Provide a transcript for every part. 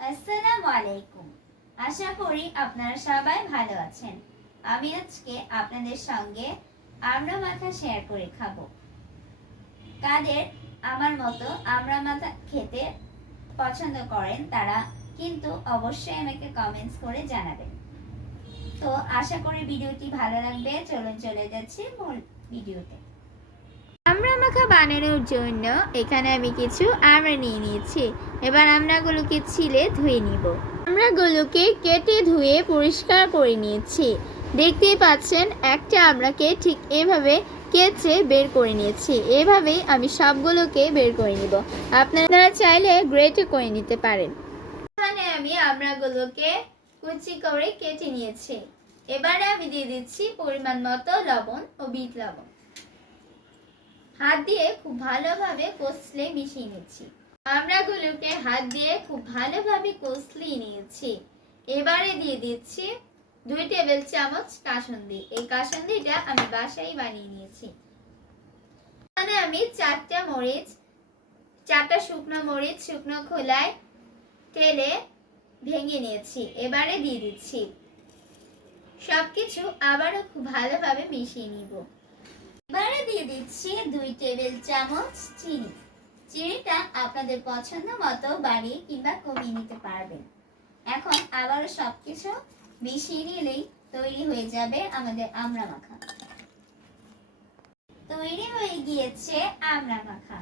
আসসালামু আলাইকুম। আশা করি আপনারা সবাই ভালো আছেন। আমি আজকে আপনাদের সঙ্গে আমড়া মাথা শেয়ার করে খাবো। কাদের আমার মতো আমড়া মাথা খেতে পছন্দ করেন তারা কিন্তু অবশ্যই আমাকে কমেন্টস করে জানাবেন। তো আশা করি ভিডিওটি ভালো লাগবে। চলুন চলে যাচ্ছি মূল ভিডিওতে। আমড়া মাখা বানানোর জন্য এখানে আমি কিছু আমড়া নিয়ে নিয়েছি। এবার আমড়াগুলোকে ছিলে ধুয়ে নিব। আমড়াগুলোকে কেটে ধুয়ে পরিষ্কার করে নিয়েছি। দেখতেই পাচ্ছেন একটা আমড়াকে ঠিক এভাবে কেচে বের করে নিয়েছি। এভাবেই আমি সবগুলোকে বের করে নিব। আপনারা চাইলে গ্রেটও করে নিতে পারেন। এখানে আমি আমড়াগুলোকে কুচি করে কেটে নিয়েছি। এবারে আমি দিয়ে দিচ্ছি পরিমাণ মতো লবণ ও বিট লবণ। হাত দিয়ে খুব ভালোভাবে কষলে মিশিয়ে নিচ্ছি। আমড়াগুলোকে হাত দিয়ে খুব ভালোভাবে কষলিয়ে নিয়েছি। এবারে দিয়ে দিচ্ছি 2 টেবিল চামচ কাসুন্দি। এই কাসুন্দিটা আমি বাসায় বানিয়ে নিয়েছি। এখানে আমি 4টা শুকনো মরিচ শুকনো খোলায় তেলে ভেঙে নিয়েছি। এবারে দিয়ে দিচ্ছি। সবকিছু আবারও খুব ভালোভাবে মিশিয়ে নিব। এবারে দিয়ে দিচ্ছি 2 টেবিল চামচ চিনি। চিনিটা আপনাদের পছন্দ মতো বাড়িয়ে কিংবা কমিয়ে নিতে পারবেন। এখন আবারও সবকিছু মিশিয়ে নিলেই তৈরি হয়ে যাবে আমাদের আমড়া মাখা। তৈরি হয়ে গিয়েছে আমড়া মাখা।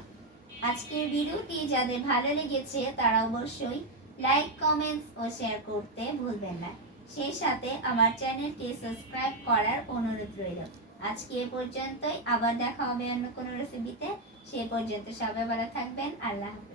আজকের ভিডিওটি যাদের ভালো লেগেছে তারা অবশ্যই লাইক, কমেন্টস ও শেয়ার করতে ভুলবেন না। সেই সাথে আমার চ্যানেলটি সাবস্ক্রাইব করার অনুরোধ রইল। আজকে এ পর্যন্তই। আবার দেখা হবে অন্য কোনো রেসিপিতে। সে পর্যন্ত সবাই ভালো থাকবেন। আল্লাহ হাফেজ।